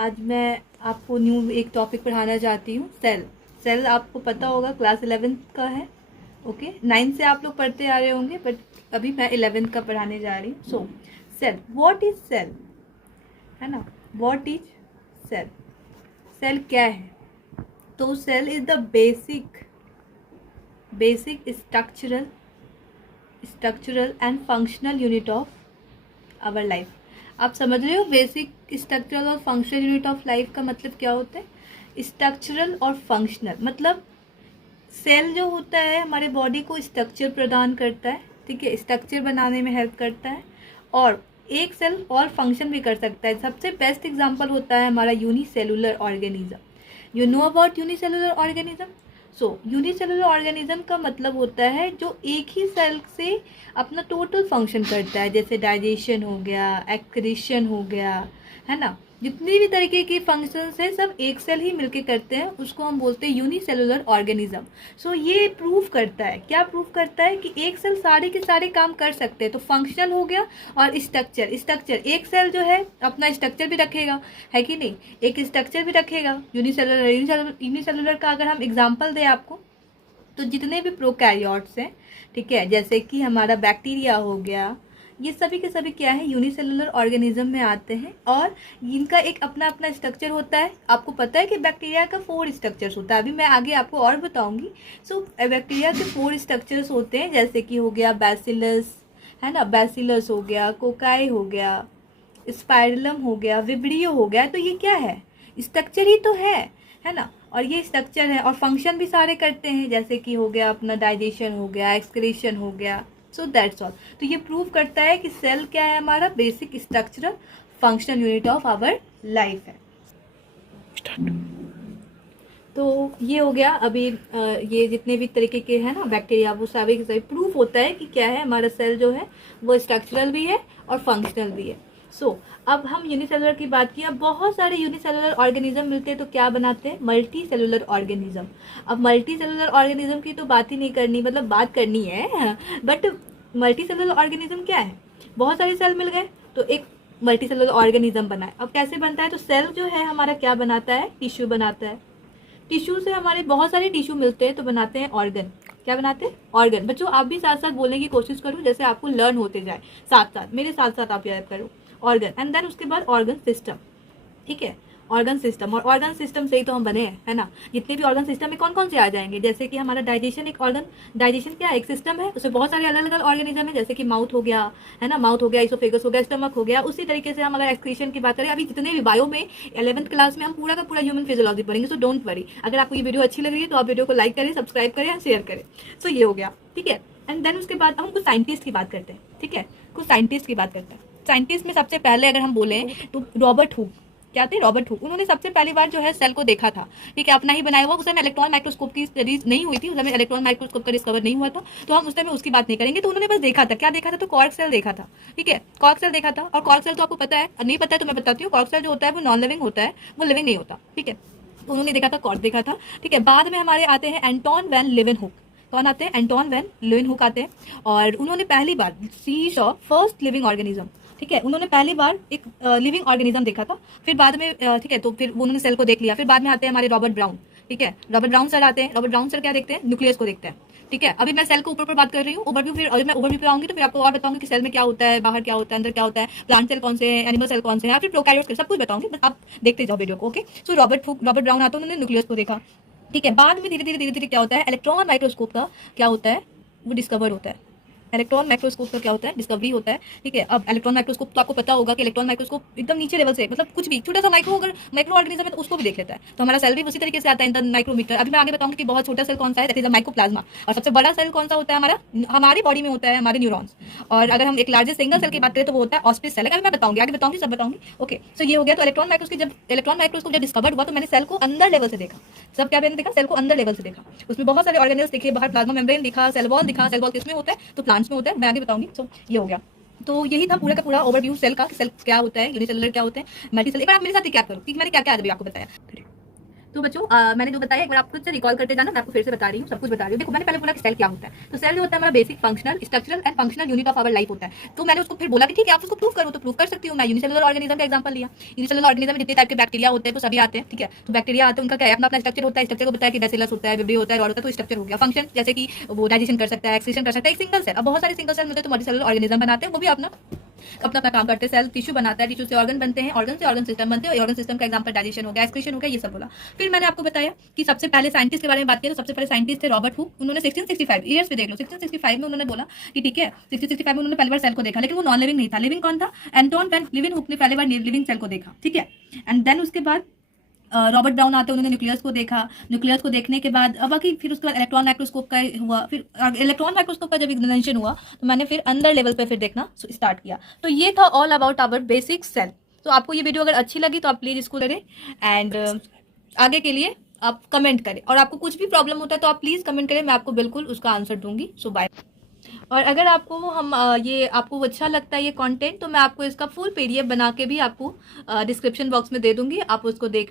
आज मैं आपको न्यू एक टॉपिक पढ़ाना चाहती हूँ, सेल। सेल आपको पता होगा क्लास 11th का है। ओके, 9 से आप लोग पढ़ते आ रहे होंगे, बट अभी मैं 11th का पढ़ाने जा रही हूँ। So cell, what is cell, है ना। व्हाट इज सेल, सेल क्या है? तो cell is the basic structural and functional unit of our life. आप समझ रहे हो बेसिक स्ट्रक्चरल और फंक्शनल यूनिट ऑफ लाइफ का मतलब क्या होता है? स्ट्रक्चरल और फंक्शनल मतलब सेल जो होता है हमारे बॉडी को स्ट्रक्चर प्रदान करता है, ठीक है, स्ट्रक्चर बनाने में हेल्प करता है, और एक सेल और फंक्शन भी कर सकता है। सबसे बेस्ट एग्जांपल होता है हमारा unicellular organism. You know about unicellular organism? So unicellular organism का मतलब होता है जो एक ही सेल से अपना टोटल फंक्शन करता है, जैसे डाइजेशन हो गया, एक्सक्रीशन हो गया, है ना। जितनी भी तरीके के फंक्शंस है सब एक सेल ही मिलके करते हैं, उसको हम बोलते हैं यूनिसेलुलर ऑर्गेनिज्म। सो ये प्रूव करता है, क्या प्रूव करता है कि एक सेल सारे के सारे काम कर सकते हैं। तो फंक्शनल हो गया और स्ट्रक्चर एक सेल जो है अपना स्ट्रक्चर भी रखेगा, है कि नहीं, एक स्ट्रक्चर भी रखेगा। यूनिसेलुलर का अगर हम एग्जाम्पल दें आपको, तो जितने भी प्रोकैरियोट्स हैं, ठीक है, जैसे कि हमारा बैक्टीरिया हो गया, ये सभी के सभी क्या है, यूनिसेलुलर ऑर्गेनिज्म में आते हैं, और इनका एक अपना अपना स्ट्रक्चर होता है। आपको पता है कि बैक्टीरिया का 4 स्ट्रक्चर्स होता है, अभी मैं आगे आपको और बताऊंगी। सो बैक्टीरिया के 4 स्ट्रक्चर्स होते हैं, जैसे कि हो गया बैसिलस, है ना, बैसिलस हो गया, कोकाई हो गया, स्पाइरलम हो गया, विब्रियो हो गया। तो ये क्या है, स्ट्रक्चर ही तो है ना। और ये स्ट्रक्चर है और फंक्शन भी सारे करते हैं, जैसे कि हो गया अपना डाइजेशन हो गया, एक्सक्रीशन हो गया। So that's all. तो ये प्रूव करता है कि सेल क्या है, हमारा basic structural functional unit of our life है। तो ये हो गया। अभी ये जितने भी तरीके के हैं ना बैक्टीरिया, वो सारे के सारे प्रूफ होता है कि क्या है, हमारा सेल जो है वो स्ट्रक्चरल भी है और फंक्शनल भी है। सो अब हम यूनिसेलुलर की बात की। अब बहुत सारे यूनिसेलुलर ऑर्गेनिज्म मिलते हैं, तो क्या बनाते हैं, मल्टी सेलुलर ऑर्गेनिज्म। अब मल्टी सेलुलर ऑर्गेनिज्म की तो बात ही नहीं करनी, मतलब बात करनी है, बट मल्टी सेलुलर ऑर्गेनिज्म क्या है, बहुत सारे सेल मिल गए तो एक मल्टी सेलुलर ऑर्गेनिज्म बना है। अब कैसे बनता है, तो सेल जो है हमारा क्या बनाता है, टिश्यू बनाता है। टिश्यू से हमारे बहुत सारे टिश्यू मिलते हैं, तो बनाते हैं ऑर्गन। क्या बनाते हैं, ऑर्गन। बच्चों आप भी साथ साथ बोलने की कोशिश करो, जैसे आपको लर्न होते जाए, साथ साथ मेरे साथ साथ आप याद करो। ऑर्गन, एंड देन उसके बाद ऑर्गन सिस्टम, ठीक है, ऑर्गन सिस्टम। और ऑर्गन सिस्टम से ही तो हम बने हैं, है ना। जितने भी ऑर्गन सिस्टम में कौन कौन से आ जाएंगे, जैसे कि हमारा डाइजेशन एक ऑर्गन, डाइजेशन क्या है, एक सिस्टम है, उसमें बहुत सारे अलग अलग ऑर्गेनिज्म है, जैसे कि माउथ हो गया, है ना, माउथ हो गया, इसोफेगस हो गया, स्टमक हो गया। उसी तरीके से हम अगर एक्सक्रीशन की बात करें, अभी जितने भी बायो में 11th क्लास में हम पूरा का पूरा ह्यूमन फिजियोलॉजी पढ़ेंगे। सो डोंट वरी, अगर आपको ये वीडियो अच्छी लग रही है तो आप वीडियो को लाइक करें, सब्सक्राइब करें, शेयर करें। सो ये हो गया, ठीक है। एंड देन उसके बाद हम कुछ साइंटिस्ट की बात करते हैं, ठीक है, कुछ साइंटिस्ट की बात करते हैं। साइंटिस्ट में सबसे पहले अगर हम बोले तो रॉबर्ट हुक, क्या थे, रॉबर्ट हुक। उन्होंने सबसे पहली बार जो है सेल को देखा था, ठीक है, अपना ही बनाया हुआ। उस समय इलेक्ट्रॉन माइक्रोस्कोप की स्टडीज नहीं हुई थी, उस समय इलेक्ट्रॉन माइक्रोस्कोप का डिस्कवर नहीं हुआ था, तो हम उस समय उसकी बात नहीं करेंगे। तो उन्होंने बस देखा था, क्या देखा था, तो कॉर्क सेल देखा था, ठीक है, कॉर्क सेल देखा था। और कॉर्क सेल तो आपको पता है, नहीं पता है तो मैं बताती हूँ, कॉर्क सेल जो होता है वो नॉन लिविंग होता है, वो लिविंग नहीं होता, ठीक है। तो उन्होंने देखा था, कॉर्क देखा था, ठीक है। बाद में हमारे आते हैं एंटोन वैन लीeuwenhoek। कौन आते हैं, एंटोन वैन लीeuwenhoek आते हैं, और उन्होंने पहली बार सी सॉ फर्स्ट लिविंग ऑर्गेनिज्म, ठीक है, उन्होंने पहली बार एक लिविंग ऑर्गेनिज्म देखा था। फिर बाद में ठीक है, तो फिर उन्होंने सेल को देख लिया। फिर बाद में आते हैं हमारे रॉबर्ट ब्राउन, ठीक है, रॉबर्ट ब्राउन सर आते हैं। रॉबर्ट ब्राउन सर क्या देखते हैं, न्यूक्लियस को देखते हैं, ठीक है। अभी मैं सेल को ऊपर बात कर रही हूँ, ओवरव्यू। फिर अगर मैं ओवरव्यू पे आऊंगी तो फिर आपको और बताऊंगी कि सेल में क्या होता है, बाहर क्या होता है, अंदर क्या होता है, प्लांट सेल कौन से हैं, एनिमल सेल कौन से हैं, या फिर प्रोकैरियोट्स, सब कुछ बताऊंगी, बस आप देखते जाओ वीडियो को, ओके। सो रॉबर्ट ब्राउन आता है, उन्होंने न्यूक्लियस को देखा, ठीक है। बाद में धीरे धीरे क्या होता है, इलेक्ट्रॉन माइक्रोस्कोप का क्या होता है, वो डिस्कवर होता है। इलेक्ट्रॉन माइक्रोस्कोप का क्या होता है, डिस्कवरी होता है, ठीक है। अब इलेक्ट्रॉन माइक्रोस्कोप तो आपको पता होगा कि इलेक्ट्रॉन माइक्रोस्कोप एकदम नीचे लेवल से, मतलब कुछ भी छोटा सा अगर माइक्रो ऑर्गेनिज्म है तो उसको भी देख लेता है। तो हमारा सेल भी उसी तरीके से आता है, इन द माइक्रोमीटर। अभी मैं आगे बताऊंगी कि बहुत छोटा सेल कौन सा है, दैट इज द माइक्रोप्लाज्मा। और सबसे बड़ा सेल कौन सा होता है हमारा, हमारी बॉडी में होता है हमारे न्यूरॉन्स। और अगर हम एक लार्जेस्ट सिंगल सेल की बात करें तो वो होता है ऑस्प्रिच सेल। अभी मैं बताऊंगी, आगे बताऊंगी, सब बताऊंगी, ओके। सो ये हो गया। तो इलेक्ट्रॉन माइक्रोस्कोप जब डिस्कवर्ड हुआ तो मैंने सेल को अंदर लेवल से देखा। सब क्या मैंने देखा, सेल को अंदर लेवल से देखा। उसमें बहुत सारे ऑर्गेनेल्स दिखे, बाहर प्लाज्मा मेम्ब्रेन दिखा, सेल वॉल दिखा। सेल वॉल किसमें होता है, तो प्लांट्स में होता है, मैं आगे बताऊंगी। सो ये हो गया। तो यही था पूरा का पूरा ओवरव्यू सेल का, सेल क्या होता है, यूनिसेलुलर क्या होते हैं, मल्टीसेलुलर। एक बार आप मेरे साथ रिकैप करो कि मैंने क्या क्या अभी आपको बताया। तो बच्चों मैंने जो बताया एक बार आप खुद से रिकॉल करते जाना, मैं आपको फिर से बता रही हूँ, सब कुछ बता रही हूँ। देखो मैंने पहले बोला कि सेल क्या होता है, तो सेल जो होता है हमारा basic functional structural and functional unit of our life होता है। तो मैंने उसको फिर बोला कि ठीक है आप उसको प्रूव करो, तो प्रूव कर सकती हूँ मैं। यूनिसेलुलर ऑर्गेनिज्म का एग्जांपल लिया। यूनिसेलुलर ऑर्गेनिज्म में जितने टाइप के बैक्टीरिया होते हैं वो सभी आते हैं, ठीक है। तो बैक्टीरिया आते हैं, उनका क्या है, अपना अपना स्ट्रक्चर होता है। स्ट्रक्चर को बताया कि बेसिलस होता है, विब्रियो होता है, रॉड होता है, तो स्ट्रक्चर हो गया। फंक्शन जैसे कि वो डाइजेशन कर सकता है, एक्सक्रीशन कर सकता है, एक सिंगल सेल। अब बहुत सारे सिंगल सेल मिलते हैं तो मल्टीसेलुलर ऑर्गेनिज्म बनाते हैं, वो भी अपना अपना अपना काम करते हैं। सेल टिश्यू बनाता है, टिश्यू से ऑर्गन बनते हैं, ऑर्गन से ऑर्गन सिस्टम बनते हैं। ऑर्गन सिस्टम का एग्जांपल डाइजेशन हो गया, एक्सक्रीशन हो गया, ये सब बोला। फिर मैंने आपको बताया कि सबसे पहले साइंटिस्ट के बारे में बात करें तो सबसे पहले साइंटिस्ट थे रॉबर्ट हुक। उन्होंने 1665 ईयर्स पे देख लो, 1665 में उन्होंने बोला कि ठीक है, 1665 में उन्होंने पहली बार सेल को देखा, लेकिन वो नॉन लिविंग नहीं था। लिविंग कौन था? एंटोन वैन लीeuwenhoek ने पहली बार लिविंग सेल को देखा, ठीक है। एंड देन उसके बाद रॉबर्ट ब्राउन आते हैं, उन्होंने न्यूक्लियस को देखा। न्यूक्लियस को देखने के बाद बाकी फिर उसके बाद इलेक्ट्रॉन माइक्रोस्कोप का हुआ। फिर इलेक्ट्रॉन माइक्रोस्कोप का जब इन्वेंशन हुआ तो मैंने फिर अंदर लेवल पे फिर देखना स्टार्ट किया। तो ये था all about our basic cell. तो आपको ये वीडियो अगर अच्छी लगी तो आप प्लीज़ इसको करें एंड आगे के लिए आप कमेंट करें, और आपको कुछ भी प्रॉब्लम होता है तो आप प्लीज़ कमेंट करें, मैं आपको बिल्कुल उसका आंसर दूंगी। सो बाय। और अगर आपको ये आपको अच्छा लगता है ये कंटेंट, तो मैं आपको इसका फुल पीडीएफ बना के भी आपको डिस्क्रिप्शन बॉक्स में दे दूंगी, आप उसको देख